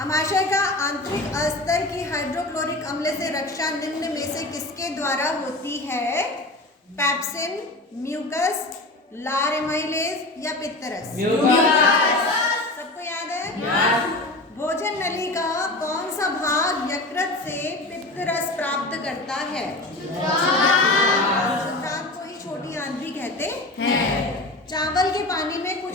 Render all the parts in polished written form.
अमाशय का आंतरिक अस्तर की हाइड्रोक्लोरिक अम्ल से रक्षा निम्न में से किसके द्वारा होती है? पैप्सिन, म्यूकस, लार एमाइलेज या पित्तरस? सबको याद है? भोजन नली का कौन सा भाग यकृत से पित्तरस प्राप्त करता है? शुक्रांत को ही छोटी आंत्री कहते हैं। चावल के पानी में कुछ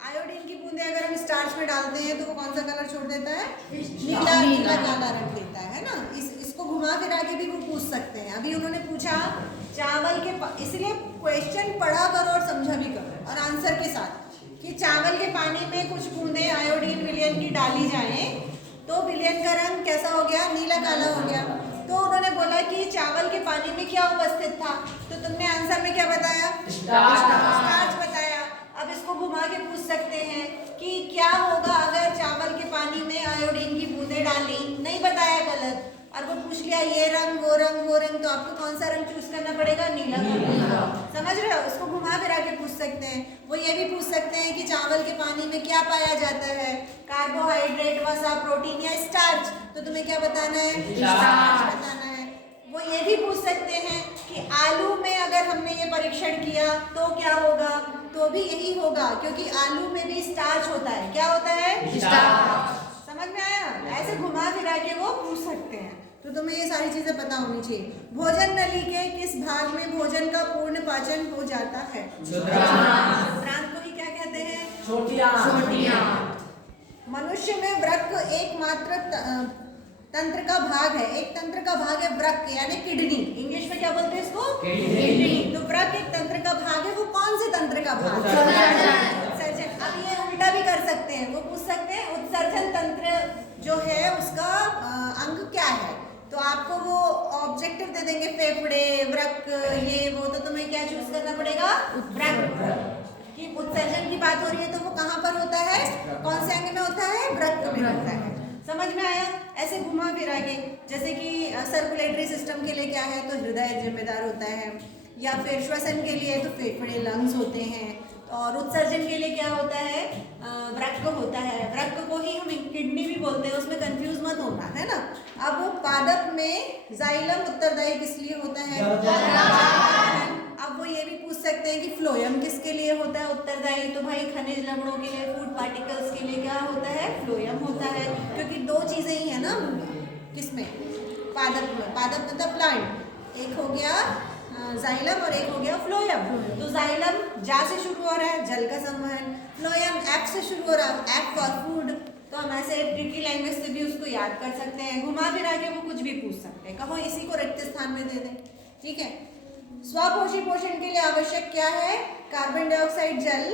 आयोडीन की बूंदे अगर हम स्टार्च में डालते हैं तो वो कौन सा कलर छोड़ देता है? नीला काला रंग देता है ना। इसको घुमा फिरा के भी वो पूछ सकते हैं। अभी उन्होंने पूछा चावल के इसलिए क्वेश्चन पढ़ा करो और समझा भी करो और आंसर के साथ कि चावल के पानी में कुछ बूंदे आयोडीन विलयन की डाली जाएं तो विलयन का रंग कैसा हो गया? नीला काला हो गया। तो उन्होंने बोला कि चावल के पानी में क्या उपस्थित था? तो तुमने आंसर में क्या बताया? स्टार्च बताया। अब इसको घुमा के पूछ सकते हैं कि क्या होगा अगर चावल के पानी में आयोडीन की बूंदें डाली? नहीं बताया, गलत। और वो पूछ लिया ये रंग वो रंग वो रंग, तो आपको कौन सा रंग चूज करना पड़ेगा? नीला। समझ रहे हो? इसको घुमा फिरा के पूछ सकते हैं। वो ये भी पूछ सकते हैं कि चावल के पानी में क्या पाया जाता है? कार्बोहाइड्रेट, वसा, प्रोटीन या स्टार्च? तो तुम्हें क्या बताना है? स्टार्च बताना है। वो ये भी पूछ सकते हैं कि आलू में अगर हमने ये परीक्षण किया तो क्या होगा? तो भी यही होगा, क्योंकि आलू में भी स्टार्च होता है। क्या होता है? स्टार्च। समझ में आया? ऐसे घुमा फिरा के वो पूछ सकते हैं। तो तुम्हें ये सारी चीजें पता होनी चाहिए। भोजन नली के किस भाग में भोजन का पूर्ण पाचन हो जाता है? प्रांत को ही क्या कहते हैं? छोटी आंत। मनुष्य में वृक्क एकमात्र तंत्र का भाग है। एक तंत्र का भाग है वृक्क यानी किडनी। इंग्लिश में क्या बोलते हैं इसको? किडनी। तो वृक्क एक तंत्र का भाग है। वो कौन से तंत्र का भाग है? उत्सर्जन। अब ये उल्टा भी कर सकते हैं। वो पूछ सकते हैं उत्सर्जन तंत्र जो है उसका अंग क्या है? तो आपको वो ऑब्जेक्टिव दे देंगे, फेफड़े, वृक्क, ये वो। तो तुम्हें क्या चूज करना पड़ेगा? वृक्क। कि उत्सर्जन की बात हो रही है तो वो कहाँ पर होता है? कौन से अंग में होता है? वृक्क में होता है। समझ में आया? ऐसे घुमा फिरा के, जैसे कि सर्कुलेटरी सिस्टम के लिए क्या है? तो हृदय जिम्मेदार होता है, या फिर श्वसन के लिए तो फेफड़े, लंग्स होते हैं, और उत्सर्जन के लिए क्या होता है? वृक्क होता है। वृक्क को ही हम किडनी भी बोलते हैं, उसमें कंफ्यूज मत होना, है ना। अब पादप में जाइलम उत्तरदायी किस लिए होता है? अब वो ये भी पूछ सकते हैं कि फ्लोएम किसके लिए होता है उत्तरदायी? तो भाई खनिज लवणों के लिए, फूड पार्टिकल्स के लिए क्या होता है? फ्लोएम होता है। क्योंकि दो चीजें ही है ना किसमें? पादप में। पादप मतलब प्लांट। एक हो गया जाइलम और एक हो गया फ्लोएम। तो जाइलम जा से शुरू हो रहा है, जल का संवहन। फ्लोएम एफ से शुरू हो रहा है, एफ फॉर फूड। तो हम ऐसे ट्रिकी लैंग्वेज से भी उसको याद कर सकते हैं। घुमा फिरा के वो कुछ भी पूछ सकते हैं। कहो इसी को रिक्त स्थान में दे दें, ठीक है। स्वपोषी पोषण के लिए आवश्यक क्या है? कार्बन डाइऑक्साइड, जल,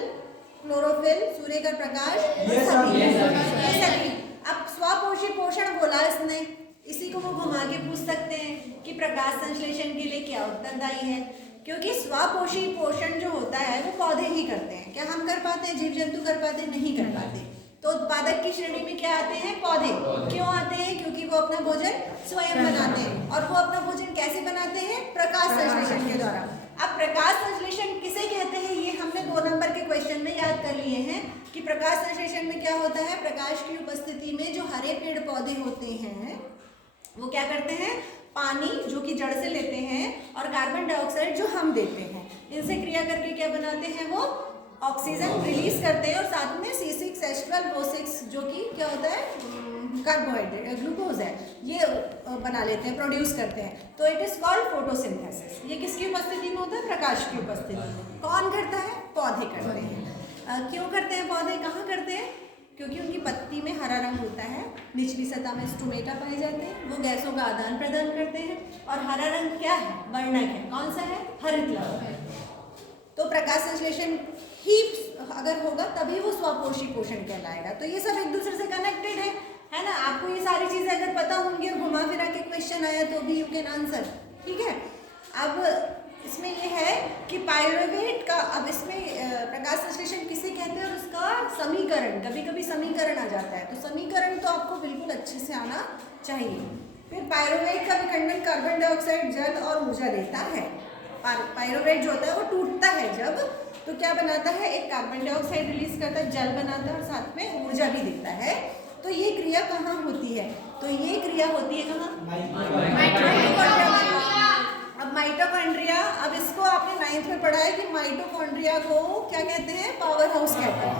क्लोरोफिल, सूर्य का प्रकाश, ये सभी। अब स्वपोषी पोषण बोला इसने, इसी को वो घुमा के पूछ सकते हैं कि प्रकाश संश्लेषण के लिए क्या उत्तरदायी है? क्योंकि स्वपोषी पोषण जो होता है वो पौधे ही करते हैं। क्या हम कर पाते हैं? जीव जंतु कर पाते? नहीं कर पाते। तो उत्पादक की श्रेणी में क्या आते हैं? पौधे। क्यों आते हैं? क्योंकि वो अपना भोजन स्वयं बनाते हैं। और वो अपना भोजन कैसे बनाते हैं? प्रकाश संश्लेषण के द्वारा। अब प्रकाश संश्लेषण किसे कहते हैं? ये हमने 2 नंबर के क्वेश्चन में याद कर लिए हैं कि प्रकाश संश्लेषण में क्या होता है? प्रकाश की उपस्थिति में जो हरे पेड़ पौधे होते हैं वो क्या करते हैं? पानी जो कि जड़ से लेते हैं और कार्बन डाइऑक्साइड जो हम देते हैं, इनसे क्रिया करके क्या बनाते हैं? वो ऑक्सीजन रिलीज करते हैं और साथ में C6H12O6 जो कि क्या होता है? कार्बोहाइड्रेट, ग्लूकोज है, ये बना लेते हैं, प्रोड्यूस करते हैं। तो इट इज कॉल्ड फोटोसिंथेसिस। ये किसकी उपस्थिति में होता है? प्रकाश की उपस्थिति में। कौन करता है? पौधे करते हैं। क्यों करते हैं पौधे? कहाँ करते हैं? क्योंकि उनकी पत्ती में हरा रंग होता है, निचली सतह में स्टोमेटा पाए जाते हैं, वो गैसों का आदान प्रदान करते हैं। और हरा रंग क्या है? वर्णक है। कौन सा है? हरित रंग। तो प्रकाश संश्लेषण ही अगर होगा तभी वो स्वपोषी पोषण कहलाएगा। तो ये सब एक दूसरे से कनेक्टेड है ना। आपको ये सारी चीजें अगर पता होंगी और घुमा फिरा के क्वेश्चन आया तो भी यू कैन आंसर, ठीक है। अब इसमें ये है कि पायरुवेट का, अब इसमें प्रकाश संश्लेषण किसे कहते हैं और उसका समीकरण, कभी कभी समीकरण आ जाता है, तो समीकरण तो आपको बिल्कुल अच्छे से आना चाहिए। फिर पायरुवेट का विखंडन कार्बन डाइऑक्साइड, जल और ऊर्जा देता है। पायरुवेट जो होता है वो टूटता है जब, तो क्या बनाता है? एक कार्बन डाइऑक्साइड रिलीज करता है, जल बनाता है और साथ में ऊर्जा भी देता है। तो ये क्रिया कहाँ होती है? तो ये क्रिया होती है कहाँ? माइटोकॉन्ड्रिया में। अब माइटोकॉन्ड्रिया, अब इसको आपने 9th में पढ़ा है कि माइटोकॉन्ड्रिया को क्या कहते हैं? पावर हाउस कहते हैं।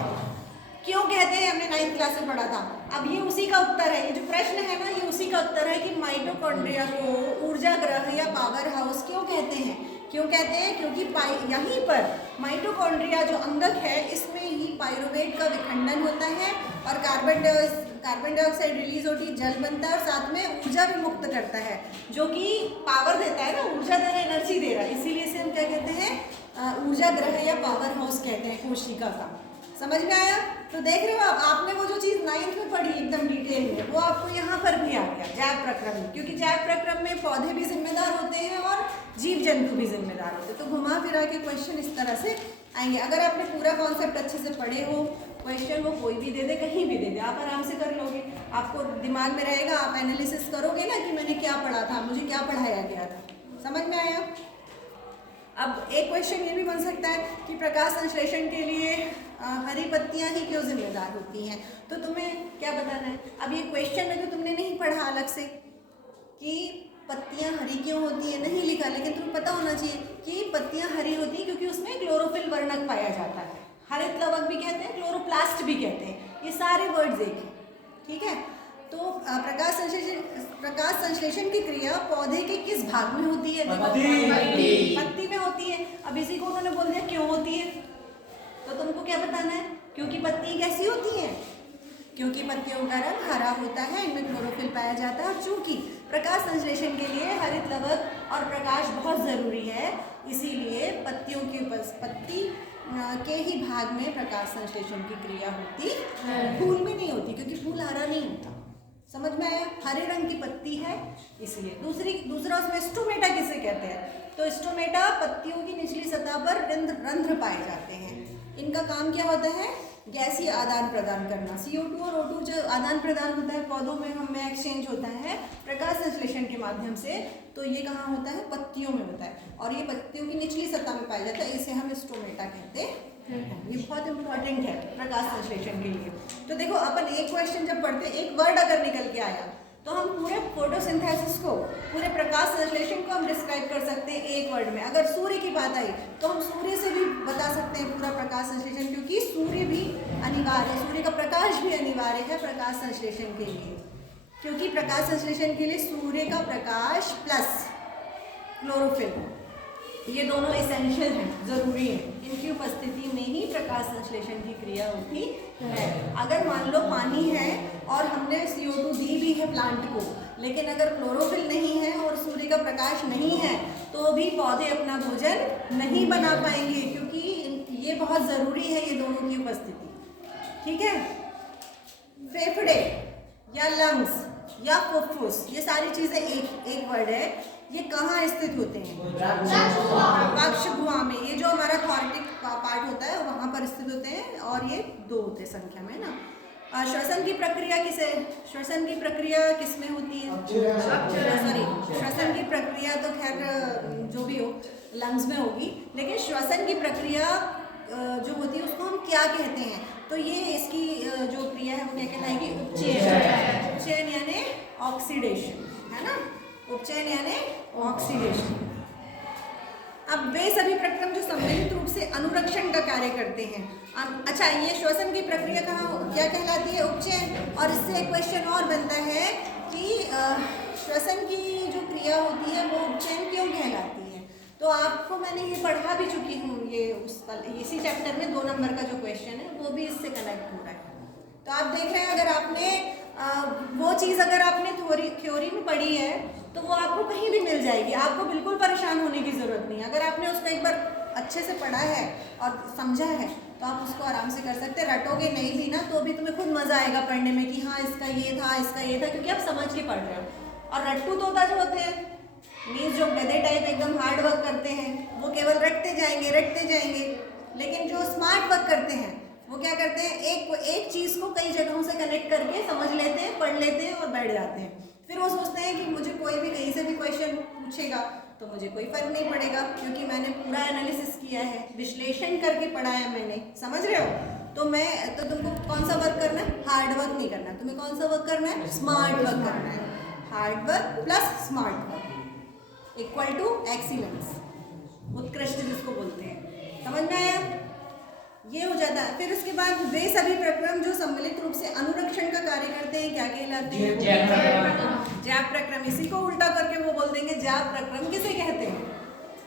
क्यों कहते हैं? हमने 9th क्लास में पढ़ा था। अब ये उसी का उत्तर है, ये जो प्रश्न है ना, ये उसी का उत्तर है कि माइटोकॉन्ड्रिया को ऊर्जा ग्रह या पावर हाउस क्यों कहते हैं? क्यों कहते हैं? क्योंकि यहीं पर माइटोकॉन्ड्रिया जो अंगक है, इसमें ही पायरुवेट का विखंडन होता है और कार्बन डाइऑक्साइड रिलीज होती है, जल बनता है और साथ में ऊर्जा भी मुक्त करता है, जो कि पावर देता है ना, ऊर्जा दे रहा है, एनर्जी दे रहा है। इसीलिए इसे हम क्या कहते हैं? ऊर्जा ग्रह या पावर हाउस कहते हैं कोशिका का। समझ में आया? तो देख रहे हो आपने वो जो चीज़ 9th में पढ़ी एकदम डिटेल में, वो आपको यहाँ पर भी आ गया जैव प्रक्रम में, क्योंकि जैव प्रक्रम में पौधे भी जिम्मेदार होते हैं और जीव जंतु भी जिम्मेदार होते हैं। तो घुमा फिरा के क्वेश्चन इस तरह से आएंगे। अगर आपने पूरा कॉन्सेप्ट अच्छे से पढ़े हो, क्वेश्चन वो कोई भी दे दे, कहीं भी दे दे, आप आराम से कर लोगे। आपको दिमाग में रहेगा, आप एनालिसिस करोगे ना कि मैंने क्या पढ़ा था, मुझे क्या पढ़ाया गया था। समझ में आया? अब एक क्वेश्चन ये भी बन सकता है कि प्रकाश संश्लेषण के लिए हरी पत्तियां ही क्यों जिम्मेदार होती हैं? तो तुम्हें क्या बताना है? अब ये क्वेश्चन है जो तुमने नहीं पढ़ा अलग से कि पत्तियां हरी क्यों होती है, नहीं लिखा, लेकिन तुम्हें पता होना चाहिए कि पत्तियां हरी होती हैं क्योंकि उसमें क्लोरोफिल वर्णक पाया जाता है। हरित लवक भी कहते हैं, क्लोरोप्लास्ट भी कहते हैं, ये सारे वर्ड्स एक हैं। ठीक है? तो प्रकाश संश्लेषण की क्रिया पौधे के किस भाग में होती है? पत्ती में होती है। अब इसी को उन्होंने बोल दिया क्यों होती है, तो तुमको क्या बताना है? क्योंकि पत्ती कैसी होती है? क्योंकि पत्तियों का रंग हरा होता है, इनमें क्लोरोफिल पाया जाता है और चूंकि प्रकाश संश्लेषण के लिए हरित लवक और प्रकाश बहुत ज़रूरी है, इसीलिए पत्तियों की पत्ती के ही भाग में प्रकाश संश्लेषण की क्रिया होती है। फूल में नहीं होती क्योंकि फूल हरा नहीं होता। समझ में आया? हरे रंग की पत्ती है इसलिए। दूसरा उसमें स्टोमेटा किसे कहते हैं? तो स्टोमेटा पत्तियों की निचली सतह पर रंध्र पाए जाते हैं। इनका काम क्या होता है? गैसीय आदान प्रदान करना। CO2 और O2 जो आदान प्रदान होता है पौधों में, हमें एक्सचेंज होता है प्रकाश संश्लेषण के माध्यम से, तो ये कहाँ होता है? पत्तियों में होता है और ये पत्तियों की निचली सतह में पाया जाता है, इसे हम स्टोमेटा कहते हैं। ये बहुत इंपॉर्टेंट है प्रकाश संश्लेषण के लिए। तो देखो अपन एक क्वेश्चन जब पढ़ते, एक वर्ड अगर निकल के आया तो हम पूरे फोटोसिंथेसिस को, पूरे प्रकाश संश्लेषण को हम डिस्क्राइब कर सकते हैं एक वर्ड में। अगर सूर्य की बात आई तो हम सूर्य से भी बता सकते हैं पूरा प्रकाश संश्लेषण, क्योंकि सूर्य भी अनिवार्य है, सूर्य का प्रकाश भी अनिवार्य है प्रकाश संश्लेषण के लिए। क्योंकि प्रकाश संश्लेषण के लिए सूर्य का प्रकाश प्लस क्लोरोफिल, ये दोनों एसेंशियल हैं, जरूरी हैं। इनकी उपस्थिति में ही प्रकाश संश्लेषण की क्रिया होती है। अगर मान लो पानी है और हमने CO2 दी भी है प्लांट को, लेकिन अगर क्लोरोफिल नहीं है और सूर्य का प्रकाश नहीं है तो भी पौधे अपना भोजन नहीं बना पाएंगे, क्योंकि ये बहुत ज़रूरी है ये दोनों की उपस्थिति। ठीक है? फेफड़े या लंग्स या फुफ्फुस, ये सारी चीज़ें एक वर्ड है। ये कहाँ स्थित होते हैं? वक्ष गुहा में। ये जो हमारा थॉरेटिक पार्ट होता है वहाँ पर स्थित होते हैं और ये 2 होते हैं संख्या में ना। श्वसन की प्रक्रिया श्वसन की प्रक्रिया किसमें होती है? सॉरी, श्वसन की प्रक्रिया तो खैर जो भी हो लंग्स में होगी, लेकिन श्वसन की प्रक्रिया जो होती है उसको हम क्या कहते हैं? तो ये इसकी जो क्रिया है वो क्या कहलाएगी? उपचयन। उपचयन यानी ऑक्सीडेशन, है ना? उपचयन यानी ऑक्सीडेशन। अब वे सभी प्रक्रम जो सम्मिलित रूप से अनुरक्षण का कार्य करते हैं। अच्छा, ये श्वसन की प्रक्रिया क्या कहलाती है? उपचयन। और इससे एक क्वेश्चन और बनता है कि श्वसन की जो क्रिया होती है वो उपचयन क्यों कहलाती है? तो आपको मैंने ये पढ़ा भी चुकी हूँ, ये इसी चैप्टर में 2 नंबर का जो क्वेश्चन है वो भी इससे कनेक्ट हो रहा है। तो आप देख रहे हैं, अगर आपने वो चीज़ अगर आपने थ्योरी में पढ़ी है तो वो आपको कहीं भी मिल जाएगी, आपको बिल्कुल परेशान होने की ज़रूरत नहीं है। अगर आपने उसको एक बार अच्छे से पढ़ा है और समझा है तो आप उसको आराम से कर सकते हैं। रटोगे नहीं भी ना तो भी तुम्हें खुद मज़ा आएगा पढ़ने में कि हाँ इसका ये था, इसका ये था, क्योंकि आप समझ के पढ़ रहे हो। और रट्टू तोता जो होते हैं, मीन्स जो गधे टाइप एकदम हार्ड वर्क करते हैं, वो केवल रटते जाएंगे। लेकिन जो स्मार्ट वर्क करते हैं वो क्या करते हैं? एक चीज़ को कई जगहों से कनेक्ट करके समझ लेते हैं, पढ़ लेते हैं और बैठ जाते हैं। फिर वो सोचते हैं कि मुझे कोई भी कहीं से भी क्वेश्चन पूछेगा तो मुझे कोई फर्क नहीं पड़ेगा, क्योंकि मैंने पूरा एनालिसिस किया है, विश्लेषण करके पढ़ा है मैंने। समझ रहे हो? तो तुमको कौन सा वर्क करना है? हार्ड वर्क नहीं करना है, तुम्हें कौन सा वर्क करना है, स्मार्ट वर्क करना है। Hard work plus smart work equal to excellence, उत्कृष्ट जिसको बोलते हैं। समझ में आया? ये हो जाता है। फिर उसके बाद वे सभी प्रक्रम जो सम्मिलित रूप से अनुरक्षण का कार्य करते हैं क्या कहलाते हैं, ज्ञाप प्रक्रम। इसी को उल्टा करके वो बोल देंगे ज्ञाप प्रक्रम किसे कहते हैं,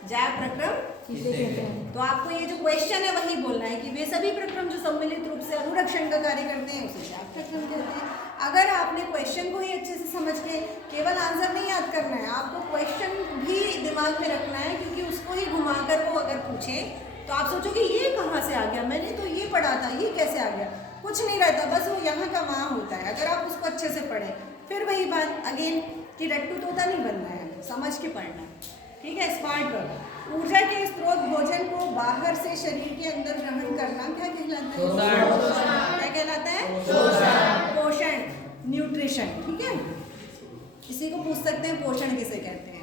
ज्ञाप प्रक्रम किसे कहते हैं। तो आपको ये जो क्वेश्चन है वही बोलना है कि वे सभी प्रक्रम जो सम्मिलित रूप से अनुरक्षण का कार्य करते हैं उसे ज्ञाप प्रक्रम कहते हैं। अगर आपने क्वेश्चन को ही अच्छे से समझ के केवल आंसर नहीं याद करना है, आपको क्वेश्चन भी दिमाग में रखना है, क्योंकि उसको ही घुमाकर वो अगर पूछे तो आप सोचोगे ये कहाँ से आ गया, मैंने तो ये पढ़ा था, ये कैसे आ गया। कुछ नहीं रहता, बस वो यहाँ का वहाँ होता है। अगर आप उसको अच्छे से पढ़ें, फिर वही बात अगेन कि रट्टू तोता नहीं बनना है, समझ के पढ़ना है, ठीक है। स्मार्ट वर्क, ऊर्जा के स्रोत भोजन को बाहर से शरीर के अंदर ग्रहण करना क्या कहलाता है, क्या कहलाता है, पोषण, न्यूट्रिशन, ठीक है। इसी को पूछ सकते हैं पोषण किसे कहते हैं।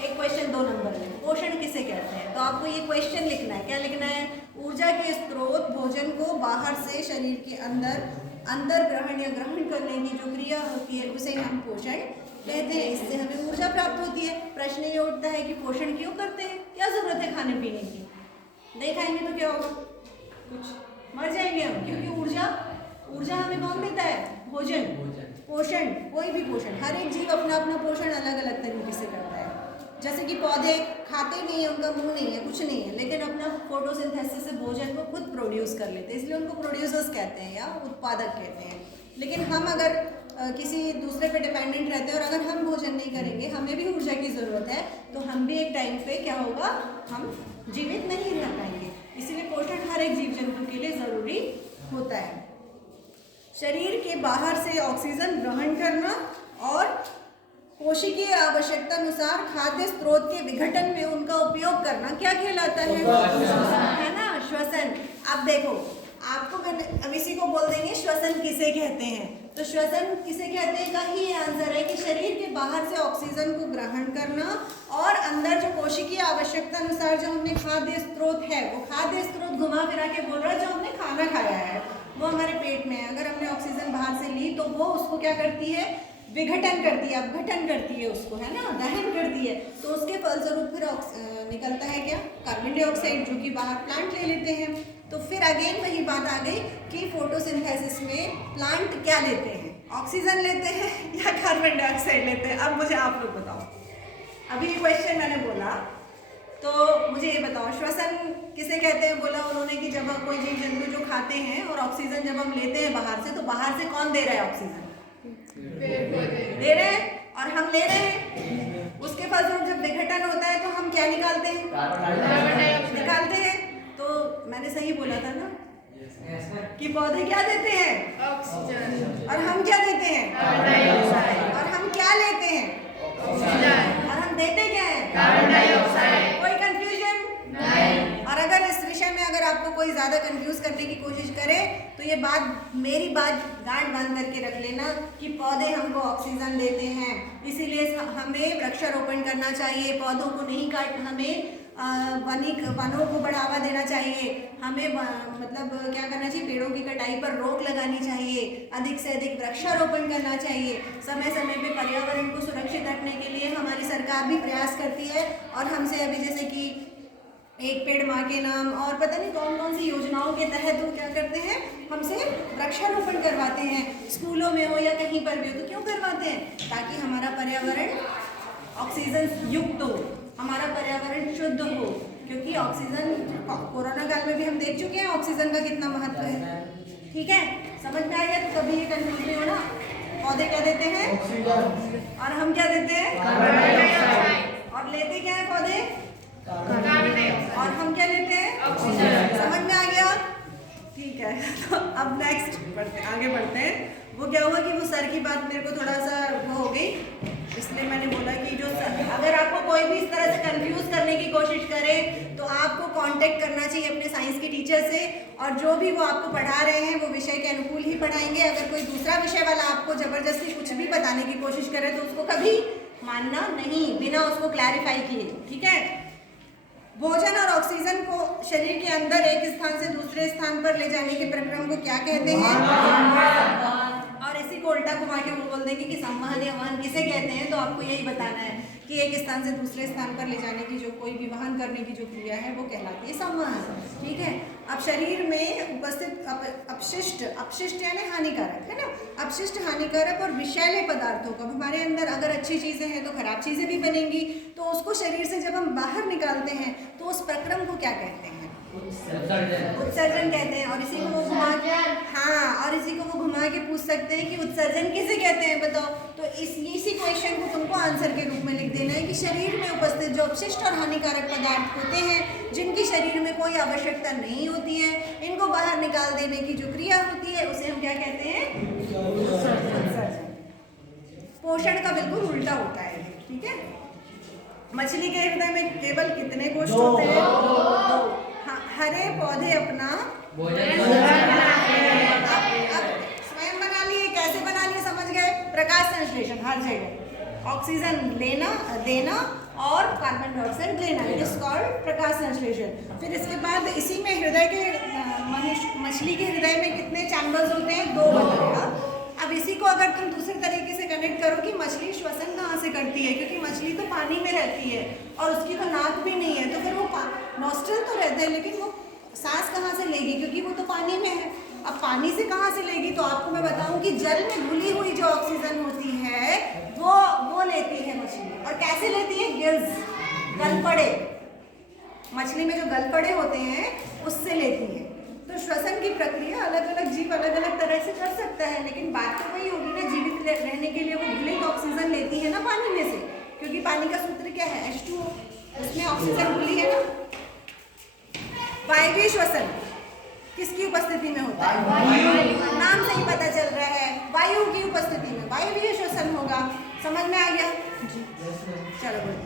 एक क्वेश्चन 2 नंबर में, पोषण किसे कहते हैं। तो आपको ये क्वेश्चन लिखना है, क्या लिखना है, ऊर्जा के स्रोत भोजन को बाहर से शरीर के अंदर ग्रहण या ग्रहण करने की जो क्रिया होती है उसे हम पोषण कहते हैं। इससे हमें ऊर्जा प्राप्त होती है। प्रश्न ये उठता है कि पोषण क्यों करते हैं, क्या जरूरत है खाने पीने की, नहीं खाएंगे तो क्या होगा, कुछ मर जाएंगे हम, क्योंकि ऊर्जा हमें कौन देता है, भोजन, पोषण। कोई भी पोषण, हर एक जीव अपना अपना पोषण अलग अलग तरीके से करता है। जैसे कि पौधे खाते नहीं है, उनका मुंह नहीं है, कुछ नहीं है, लेकिन अपना फोटोसिंथेसिस से भोजन को खुद प्रोड्यूस कर लेते हैं, इसलिए उनको प्रोड्यूसर्स कहते हैं या उत्पादक कहते हैं। लेकिन हम अगर किसी दूसरे पे डिपेंडेंट रहते हैं और अगर हम भोजन नहीं करेंगे, हमें भी ऊर्जा की ज़रूरत है, तो हम भी एक टाइम पे क्या होगा, हम जीवित नहीं रह पाएंगे। इसीलिए पोषण हर एक जीव जंतु के लिए ज़रूरी होता है। शरीर के बाहर से ऑक्सीजन ग्रहण करना और कोशिकीय आवश्यकता अनुसार खाद्य स्रोत के विघटन में उनका उपयोग करना क्या कहलाता है ना, श्वसन। अब देखो, आपको मैंने अब इसी को बोल देंगे श्वसन किसे कहते हैं। तो श्वसन किसे कहते हैं का ही ये आंसर है कि शरीर के बाहर से ऑक्सीजन को ग्रहण करना और अंदर जो कोशिकीय आवश्यकता अनुसार जो हमने खाद्य स्रोत है, वो खाद्य स्रोत घुमा फिरा के बोल रहा है, जो हमने खाना खाया है वो हमारे पेट में है। अगर हमने ऑक्सीजन बाहर से ली तो वो उसको क्या करती है, विघटन करती है, अपघटन करती है उसको, है ना, दहन करती है। तो उसके फलस्वरूप फिर निकलता है क्या, कार्बन डाइऑक्साइड, जो कि बाहर प्लांट ले लेते हैं। तो फिर अगेन वही बात आ गई कि फोटोसिंथेसिस में प्लांट क्या लेते हैं, ऑक्सीजन लेते हैं या कार्बन डाइऑक्साइड लेते हैं। अब मुझे आप लोग बताओ, अभी ये क्वेश्चन मैंने बोला तो मुझे ये बताओ श्वसन किसे कहते हैं। बोला उन्होंने कि जब कोई जीव जंतु जो खाते हैं और ऑक्सीजन जब हम लेते हैं बाहर से, तो बाहर से कौन दे रहा है ऑक्सीजन, दे रहे हैं और हम ले रहे हैं। उसके बाद जब विघटन होता है तो हम क्या निकालते हैं, निकालते हैं। तो मैंने सही बोला था ना कि पौधे क्या देते हैं, ऑक्सीजन, और हम क्या देते हैं, कार्बन डाइऑक्साइड, और हम क्या लेते हैं, ऑक्सीजन, और हम देते क्या है, कार्बन डाइऑक्साइड। कोई कंफ्यूजन नहीं। और अगर इस विषय में अगर आपको कोई ज्यादा कंफ्यूज करने की कोशिश करे तो ये बात, मेरी बात गांठ बांध करके रख लेना कि पौधे हमको ऑक्सीजन देते हैं, इसीलिए हमें वृक्षारोपण करना चाहिए, पौधों को नहीं काटना, हमें वनों को बढ़ावा देना चाहिए, हमें मतलब क्या करना चाहिए, पेड़ों की कटाई पर रोक लगानी चाहिए, अधिक से अधिक वृक्षारोपण करना चाहिए। समय समय पे पर्यावरण को सुरक्षित रखने के लिए हमारी सरकार भी प्रयास करती है और हमसे अभी जैसे कि एक पेड़ माँ के नाम और पता नहीं कौन कौन सी योजनाओं के तहत वो क्या करते हैं, हमसे वृक्षारोपण करवाते हैं, स्कूलों में हो या कहीं पर भी हो। तो क्यों करवाते हैं, ताकि हमारा पर्यावरण ऑक्सीजन युक्त हो, हमारा पर्यावरण शुद्ध हो। क्योंकि ऑक्सीजन कोरोना काल में भी हम देख चुके हैं ऑक्सीजन का कितना महत्व है। ठीक है, समझ में आ गया। तो कभी ये कंफ्यूज नहीं होना, पौधे क्या देते हैं, ऑक्सीजन, और हम क्या देते हैं, कार्बन डाइऑक्साइड, और लेते क्या है पौधे, कार्बन डाइऑक्साइड, और हम क्या लेते हैं, ऑक्सीजन। समझ में आ गया, ठीक है। तो अब नेक्स्ट आगे बढ़ते हैं। वो क्या हुआ कि वो सर की बात मेरे को थोड़ा सा वो हो गई, इसलिए मैंने बोला कि जो अगर आपको कोई भी इस तरह से कंफ्यूज करने की कोशिश करे तो आपको कांटेक्ट करना चाहिए अपने साइंस के टीचर से, और जो भी वो आपको पढ़ा रहे हैं वो विषय के अनुकूल ही पढ़ाएंगे। अगर कोई दूसरा विषय वाला आपको ज़बरदस्ती कुछ भी बताने की कोशिश करे तो उसको कभी मानना नहीं, बिना उसको क्लैरिफाई किए। ठीक है, भोजन और ऑक्सीजन को शरीर के अंदर एक स्थान से दूसरे स्थान पर ले जाने के प्रक्रम को क्या कहते हैं? और इसी को उल्टा घुमा के वो बोल देंगे कि संवहन या वहन किसे कहते हैं, तो आपको यही बताना है कि एक स्थान से दूसरे स्थान पर ले जाने की जो कोई भी वहन करने की जो क्रिया है वो कहलाती है संवहन। ठीक है। अब शरीर में उपस्थित अपशिष्ट यानी हानिकारक, है ना, अपशिष्ट हानिकारक और विषैले पदार्थों को, हमारे अंदर अगर अच्छी चीजें हैं तो खराब चीजें भी बनेंगी, तो उसको शरीर से जब हम बाहर निकालते हैं तो उस प्रक्रम को क्या कहते हैं? उत्सर्जन कहते हैं। और इसी को वो घुमा और इसी को वो घुमा के पूछ सकते हैं कि उत्सर्जन किसे कहते हैं, बताओ। तो इसी क्वेश्चन को तुमको आंसर के रूप में लिख देना है कि शरीर में उपस्थित जो अपशिष्ट और हानिकारक पदार्थ होते हैं, जिनकी शरीर में कोई आवश्यकता नहीं होती है, इनको बाहर निकाल देने की जो क्रिया होती है उसे हम क्या कहते हैं? उत्सर्जन। पोषण का बिल्कुल उल्टा होता है। ठीक है। मछली के हृदय में केवल कितने कोष्ठ होते हैं? हाँ, हरे पौधे अपना स्वयं बना लिए। कैसे बना लिए समझ गए? प्रकाश संश्लेषण हर जगह, ऑक्सीजन लेना देना और कार्बन डाइऑक्साइड लेना, इट इज कॉल्ड प्रकाश संश्लेषण। फिर इसके बाद इसी में हृदय के मछली के हृदय में कितने चैम्बर्स होते हैं? 2 बताया। अब इसी को अगर तुम दूसरे तरीके से कनेक्ट करो कि मछली श्वसन कहाँ से करती है, क्योंकि मछली तो पानी में रहती है और उसकी तो नाक भी नहीं है, तो फिर वो नॉस्ट्रल तो रहता है लेकिन वो सांस कहाँ से लेगी, क्योंकि वो तो पानी में है। अब पानी से कहाँ से लेगी? तो आपको मैं बताऊं कि जल में घुली हुई जो ऑक्सीजन होती है वो लेती है मछली। और कैसे लेती है? गिल्स, गलफड़े, मछली में जो गलफड़े होते हैं उससे लेती है। तो श्वसन की प्रक्रिया अलग अलग जीव अलग अलग तरह से कर सकता है, लेकिन बात तो वही होगी ना, जीवित रहने के लिए वो घुली ऑक्सीजन लेती है ना पानी में से, क्योंकि पानी का सूत्र क्या है? H2O, उसमें ऑक्सीजन घुली है ना। वायवीय श्वसन किसकी उपस्थिति में होता है? नाम से ही पता चल रहा है, वायु की उपस्थिति में वायवीय श्वसन होगा। समझ में आ गया? चलो बोलो।